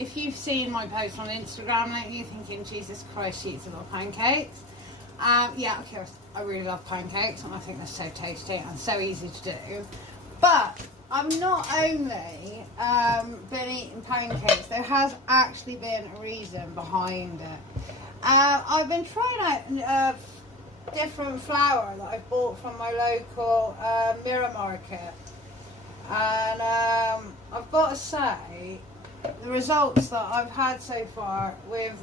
If you've seen my post on Instagram lately, you're thinking, Jesus Christ, she eats a lot of pancakes. Yeah, of course, I really love pancakes, and I think they're so tasty and so easy to do. But I've not only been eating pancakes, there has actually been a reason behind it. I've been trying out different flour that I've bought from my local Mirror Market. And I've got to say, the results that I've had so far with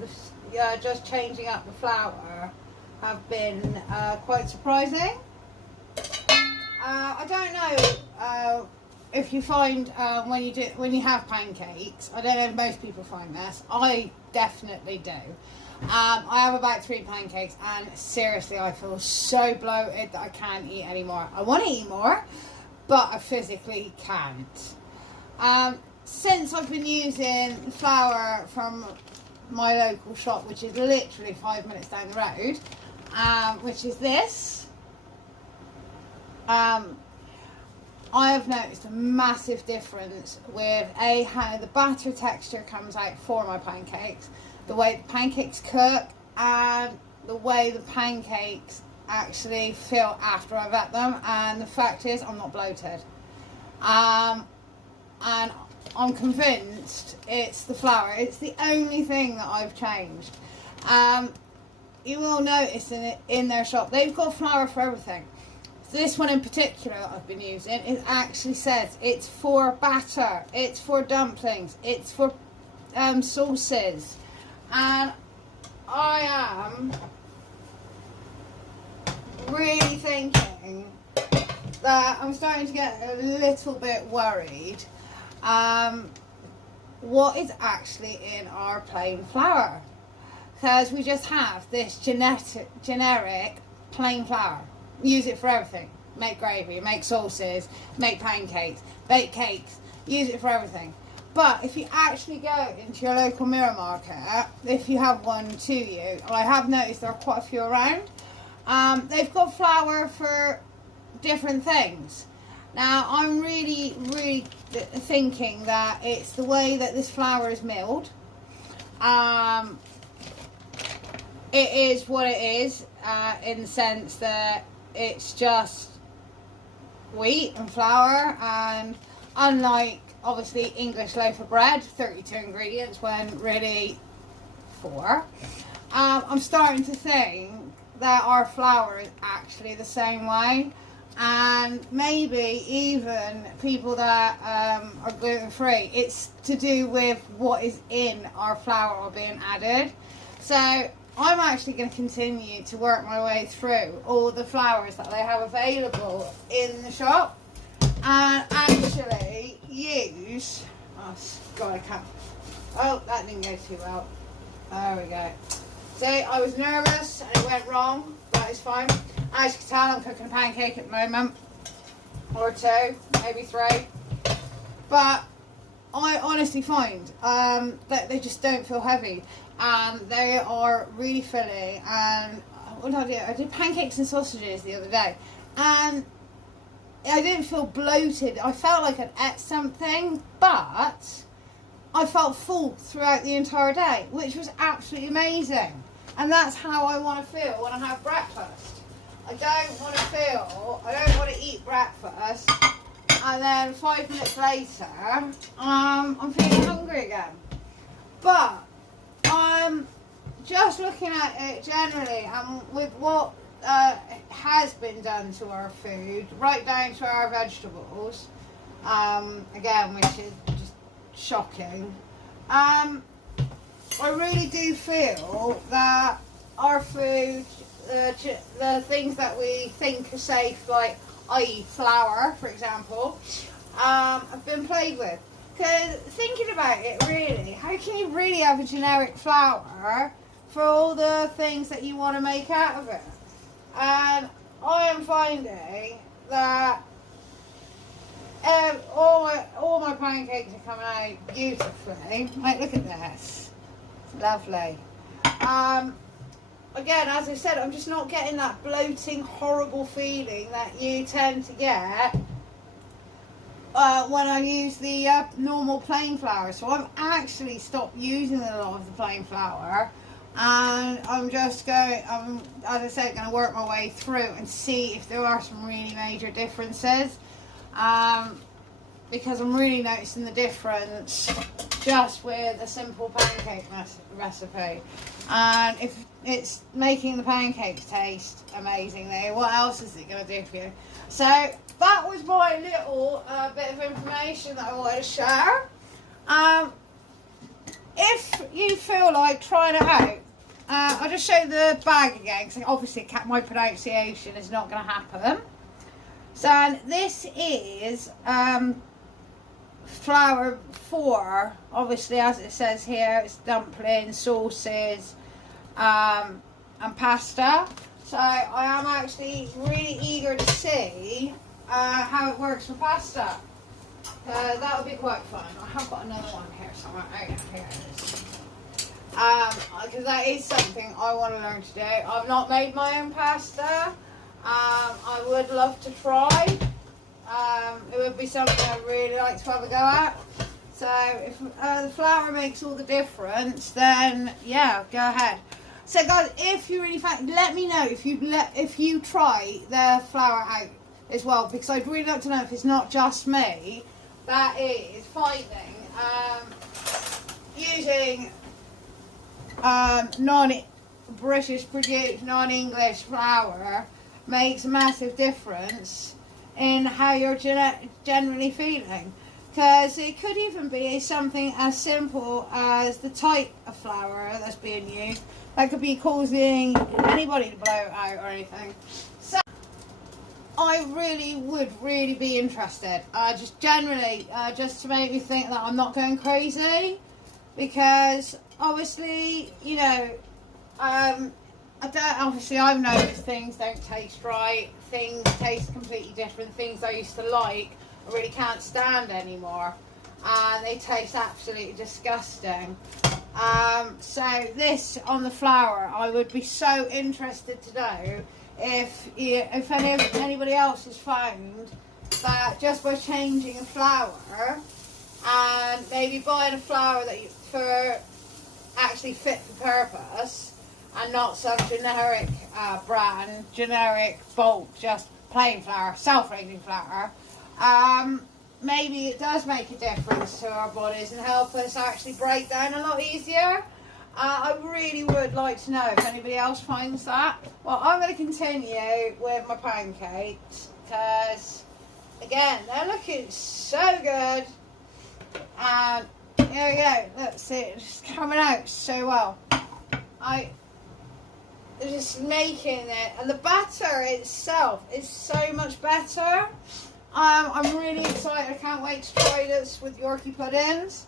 just changing up the flour have been quite surprising. I don't know if you find when you have pancakes, I don't know if most people find this. I definitely do. I have about 3 pancakes, and seriously, I feel so bloated that I can't eat anymore. I want to eat more, but I physically can't. Since I've been using flour from my local shop, which is literally 5 minutes down the road, which is this, I have noticed a massive difference with how the batter texture comes out for my pancakes, the way the pancakes cook, and the way the pancakes actually feel after I've had them. And the fact is, I'm not bloated. And I'm convinced it's the flour. It's the only thing that I've changed. You will notice in their shop, they've got flour for everything. This one in particular that I've been using, it actually says it's for batter, it's for dumplings, it's for sauces. And I am really thinking that I'm starting to get a little bit worried what is actually in our plain flour, because we just have this generic plain flour. Use it for everything. Make gravy, make sauces, make pancakes, bake cakes, use it for everything. But if you actually go into your local Mirror Market, if you have one to you, and I have noticed there are quite a few around, they've got flour for different things. Now, I'm really thinking that it's the way that this flour is milled. It is what it is, in the sense that it's just wheat and flour, and unlike obviously English loaf of bread, 32 ingredients when really 4, I'm starting to think that our flour is actually the same way. And maybe even people that are gluten-free, it's to do with what is in our flour or being added. So I'm actually going to continue to work my way through all the flours that they have available in the shop, and actually use, oh god, I can't, oh, that didn't go too well, there we go. See, I was nervous and it went wrong, but it's fine. As you can tell, I'm cooking a pancake at the moment, or 2, maybe 3, but I honestly find that they just don't feel heavy, and they are really filling. And what did I do? I did pancakes and sausages the other day, and I didn't feel bloated. I felt like I'd ate something, but I felt full throughout the entire day, which was absolutely amazing. And that's how I want to feel when I have breakfast. I don't want to eat breakfast, and then 5 minutes later, I'm feeling hungry again. But just looking at it generally, and with what has been done to our food, right down to our vegetables, again, which is just shocking, I really do feel that our food, the things that we think are safe, like i.e. flour, for example, have been played with. Because thinking about it, really, how can you really have a generic flour for all the things that you want to make out of it? And I am finding that all my pancakes are coming out beautifully. Like, look at this. It's lovely. Again, as I said, I'm just not getting that bloating, horrible feeling that you tend to get when I use the normal plain flour. So I've actually stopped using a lot of the plain flour, and I'm just going, as I said, going to work my way through and see if there are some really major differences, because I'm really noticing the difference just with a simple pancake recipe. And if it's making the pancakes taste amazingly, what else is it going to do for you? So that was my little bit of information that I wanted to share. If you feel like trying it out, I'll just show the bag again, because obviously my pronunciation is not going to happen. So this is flour for, obviously as it says here, it's dumplings, sauces, and pasta. So I am actually really eager to see how it works for pasta. That would be quite fun. I have got another one here somewhere. Oh yeah, here it is. Because that is something I want to learn to do. I've not made my own pasta. I would love to try. It would be something I'd really like to have a go at. So if the flour makes all the difference, then yeah, go ahead. So guys, if you really let me know if you try the flour out as well, because I'd really like to know if it's not just me that is finding using non-British produced, non-English flour makes a massive difference in how you're generally feeling. Because it could even be something as simple as the type of flour that's being used. That could be causing anybody to blow out or anything. So I would really be interested. Just generally, just to make me think that I'm not going crazy. Because obviously, you know, obviously I've noticed things don't taste right. Things taste completely different. Things I used to like, I really can't stand anymore, and they taste absolutely disgusting. So this on the flour, I would be so interested to know if anybody else has found that just by changing a flour and maybe buying a flour that for actually fit for purpose and not some generic brand, generic bulk, just plain flour, self-raising flour. Maybe it does make a difference to our bodies and help us actually break down a lot easier. I really would like to know if anybody else finds that. Well, I'm going to continue with my pancakes because, again, they're looking so good. And here we go. Let's see, it's coming out so well. Just making it, and the batter itself is so much better. I'm really excited. I can't wait to try this with Yorkie puddings.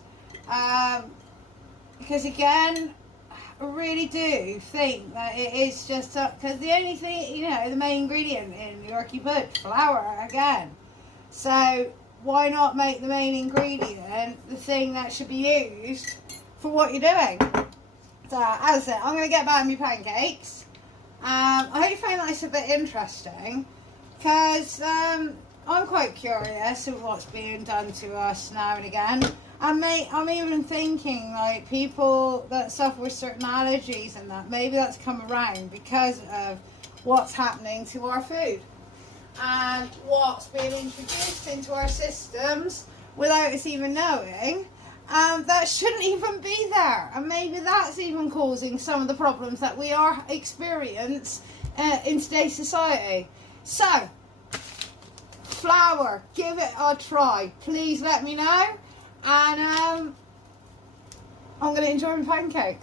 Because again, I really do think that it is just because the only thing, you know, the main ingredient in Yorkie pudding, flour again. So why not make the main ingredient the thing that should be used for what you're doing? So as I said, I'm going to get back to my pancakes. I hope you find this a bit interesting, because I'm quite curious of what's being done to us now and again. I'm even thinking, like, people that suffer with certain allergies and that, maybe that's come around because of what's happening to our food and what's being introduced into our systems without us even knowing. That shouldn't even be there, and maybe that's even causing some of the problems that we are experience in today's society. So, flour, give it a try. Please let me know, and I'm going to enjoy my pancakes.